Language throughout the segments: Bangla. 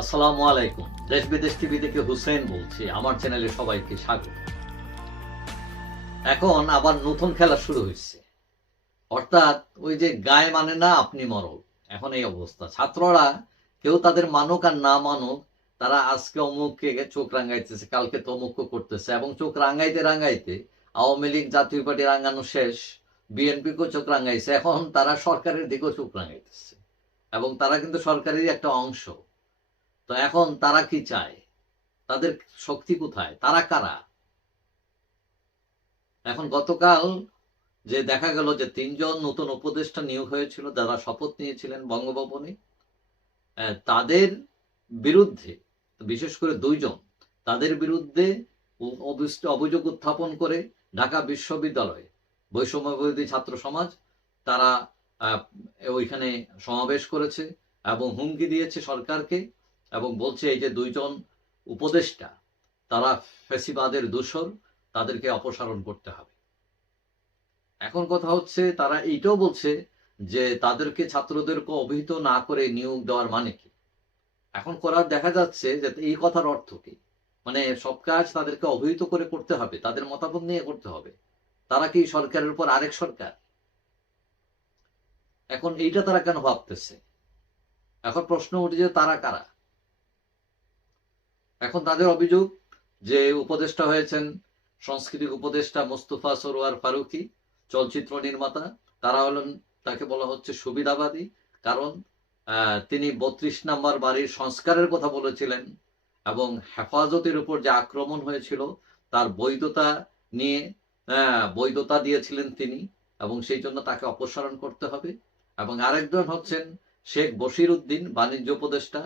আসসালামু আলাইকুম। দেশ বিদেশ টিভি থেকে হুসেন বলছি। আমার চ্যানেলে সবাইকে স্বাগত। এখন আবার নতুন খেলা শুরু হয়েছে। অর্থাৎ ওই যে গায়ে মানে না আপনি মরো এখন এই অবস্থা। ছাত্ররা কেউ তাদের মানুক আর না মানুক, তারা আজকে অমুককে চোখ রাঙ্গাইতেছে কালকে তমুক করতেছে এবং চোখ রাঙ্গাইতে রাঙ্গাইতে আওয়ামী লীগ, জাতীয় পার্টি রাঙ্গানো শেষ, বিএনপিকেও চোখ রাঙ্গাইছে এখন তারা সরকারের দিকেও চোখ রাঙাইতেছে। এবং তারা কিন্তু সরকারেরই একটা অংশ। তো এখন তারা কি চায়? তাদের শক্তি কোথায়? তারা কারা? এখন গতকাল যে দেখা গেল যে তিনজন নতুন উপদেষ্টা নিয়োগ হয়েছিল, যারা শপথ নিয়েছিলেন বঙ্গভবনে তাদের বিরুদ্ধে, বিশেষ করে দুইজন, তাদের বিরুদ্ধে অভিযোগ উত্থাপন করে ঢাকা বিশ্ববিদ্যালয়ে বৈষম্যবিরোধী ছাত্র সমাজ, তারা ওইখানে সমাবেশ করেছে এবং হুমকি দিয়েছে সরকারকে এবং বলছে এই যে দুইজন উপদেষ্টা, তারা ফেসিবাদের দূষর, তাদেরকে অপসারণ করতে হবে। এখন কথা হচ্ছে, তারা এইটাও বলছে যে তাদেরকে ছাত্রদেরকে অভিহিত না করে নিয়োগ দেওয়ার মানে কি? এখন করার দেখা যাচ্ছে যে এই কথার অর্থ কি? মানে সব কাজ তাদেরকে অভিহিত করে করতে হবে, তাদের মতামত নিয়ে করতে হবে। তারা কি সরকারের উপর আরেক সরকার? এখন এইটা তারা কেন ভাবতেছে? এখন প্রশ্ন উঠে যে তারা কারা? এখন তাদের অভিযোগ যে উপদেষ্টা হয়েছেন সাংস্কৃতিক উপদেষ্টা মোস্তফা সরোয়ার ফারুকি, চলচ্চিত্র নির্মাতা, তারা হলেন, তাকে বলা হচ্ছে সুবিধাবাদী, কারণ তিনি বত্রিশ নাম্বার বাড়ির সংস্কারের কথা বলেছিলেন এবং হেফাজতের উপর যে আক্রমণ হয়েছিল, তার বৈধতা নিয়ে বৈধতা দিয়েছিলেন তিনি এবং সেই জন্য তাকে অপসারণ করতে হবে। এবং আরেকজন হচ্ছেন শেখ বশির উদ্দিন, বাণিজ্য উপদেষ্টা।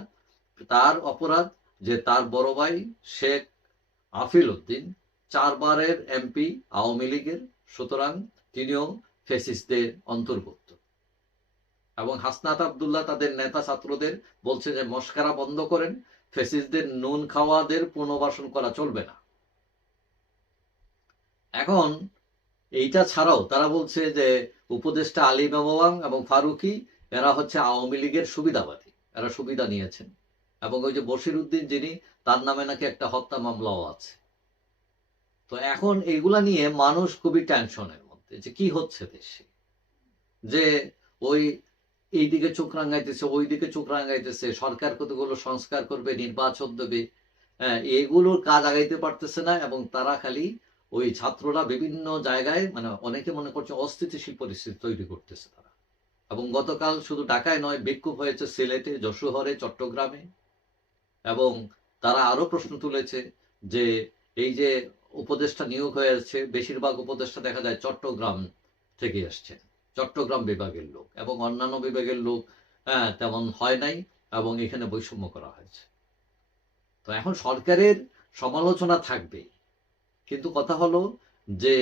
তার অপরাধ যে তার বড় ভাই শেখ আফিল উদ্দিন, চারবারের এমপি আওয়ামী লীগের, সুতরাং তিনিও ফেসিসদের অন্তর্ভুক্ত। এবং হাসনাত আবদুল্লাহ তাদের নেতা ছাত্রদের বলছে যে, মস্কারা বন্ধ করেন ফেসিসদের নুন খাওয়াদের পুনর্বাসন করা চলবে না। এখন এইটা ছাড়াও তারা বলছে যে, উপদেষ্টা আলী মেমাওয়াং এবং ফারুকি, এরা হচ্ছে আওয়ামী লীগের সুবিধাবাদী, এরা সুবিধা নিয়েছেন। এবং ওই যে বশির উদ্দিন যিনি তার নামে নাকি একটা হত্যা মামলাও আছে। তো এখন এগুলা নিয়ে মানুষ খুবই টেনশনের মধ্যে যে কি হচ্ছে দেশে? যে ওই এই দিকে চোখ রাঙাইতেছে ওই দিকে চোখ রাঙাইতেছে সরকার কতগুলো সংস্কার করবে নির্বাচন দেবে হ্যাঁ, এগুলোর কাজ আগাইতে পারতেছে না এবং তারা খালি ওই ছাত্ররা বিভিন্ন জায়গায় মানে অনেকে মনে করছে অস্থিতিশীল পরিস্থিতি তৈরি করতেছে তারা। এবং গতকাল শুধু ঢাকায় নয় বিক্ষোভ হয়েছে সিলেটে যশোহরে চট্টগ্রামে। এবং তারা আরও প্রশ্ন তুলেছে যে এই যে উপদেষ্টা নিয়োগ হয়ে আসছে বেশিরভাগ উপদেষ্টা দেখা যায় চট্টগ্রাম থেকে আসছে চট্টগ্রাম বিভাগের লোক এবং অন্যান্য বিভাগের লোক হ্যাঁ, তেমন হয় নাই এবং এখানে বৈষম্য করা হয়েছে। তো এখন সরকারের সমালোচনা থাকবে কিন্তু কথা হলো যে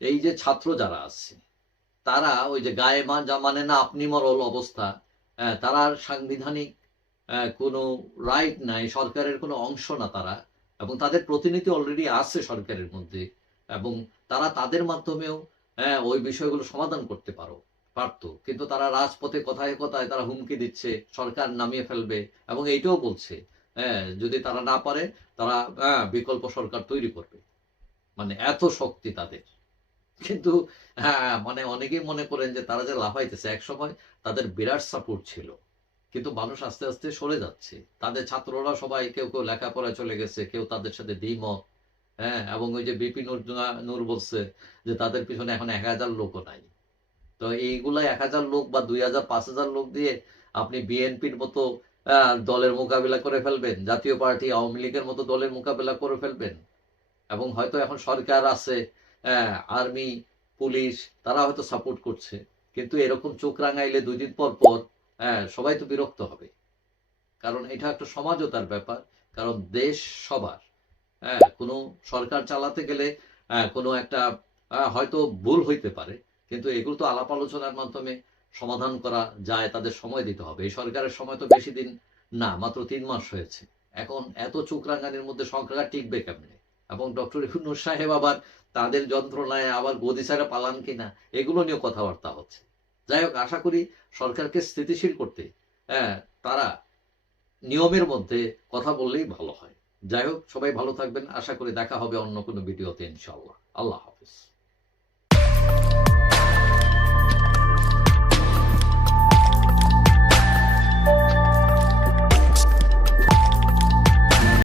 এই যে ছাত্র যারা আছে তারা ওই যে গায়ে মা যা মানে না আপনি মরল অবস্থা আহ, তারা সাংবিধানিক কোনো রাইট নাই সরকারের কোনো অংশ না তারা। এবং তাদের প্রতিনিধি অলরেডি আছে সরকারের মধ্যে। এবং তারা তাদের মাধ্যমেও হ্যাঁ, ওই বিষয়গুলো সমাধান করতে পারো পারতো। কিন্তু তারা রাজপথে কথায় কথায় তারা হুমকি দিচ্ছে সরকার নামিয়ে ফেলবে এবং এইটাও বলছে হ্যাঁ যদি তারা না পারে তারা হ্যাঁ, বিকল্প সরকার তৈরি করবে। মানে এত শক্তি তাদের। কিন্তু হ্যাঁ মানে অনেকেই মনে করেন যে তারা যে লাফাইতেছে এক সময় তাদের বিরাট সাপোর্ট ছিল। কিন্তু মানুষ আস্তে আস্তে সরে যাচ্ছে। তাদের ছাত্ররা সবাই কেউ কেউ লেখাপড়ায় চলে গেছে, কেউ তাদের সাথে দ্বিমত হ্যাঁ এবং ওই যে বিপি নূর নূর বলছে যে তাদের পিছনে এখন এক হাজার লোকও নাই। তো এইগুলা এক হাজার লোক বা দুই হাজার, পাঁচ হাজার লোক দিয়ে আপনি বিএনপির মতো দলের মোকাবিলা করে ফেলবেন, জাতীয় পার্টি, আওয়ামী লীগের মতো দলের মোকাবিলা করে ফেলবেন। এবং হয়তো এখন সরকার আছে আর্মি, পুলিশ, তারা হয়তো সাপোর্ট করছে। কিন্তু এরকম চোখ রাঙাইলে দুই দিন পর পর হ্যাঁ, সবাই তো বিরক্ত হবে। কারণ এটা একটা সমাজতার ব্যাপার কারণ দেশ সবার। হ্যাঁ কোনো সরকার চালাতে গেলে হ্যাঁ, কোনো একটা হয়তো ভুল হইতে পারে কিন্তু এগুলো তো আলাপ আলোচনার মাধ্যমে সমাধান করা যায় তাদের সময় দিতে হবে। এই সরকারের সময় তো বেশি দিন না মাত্র তিন মাস হয়েছে। এখন এত চোখ রাঙানির মধ্যে সরকার টিকবে কেমনে? এবং ডক্টর ইউনুস সাহেব আবার তাদের যন্ত্রণায় আবার গদি ছাড়া পালান কিনা এগুলো নিয়ে কথাবার্তা হচ্ছে। যাই হোক, আশা করি সরকারকে স্থিতিশীল করতে হ্যাঁ তারা নিয়মের মধ্যে কথা বললেই ভালো হয়। যাই হোক, সবাই ভালো থাকবেন। আশা করি দেখা হবে অন্য কোনো ভিডিওতে ইনশাল্লাহ আল্লাহ হাফিজ।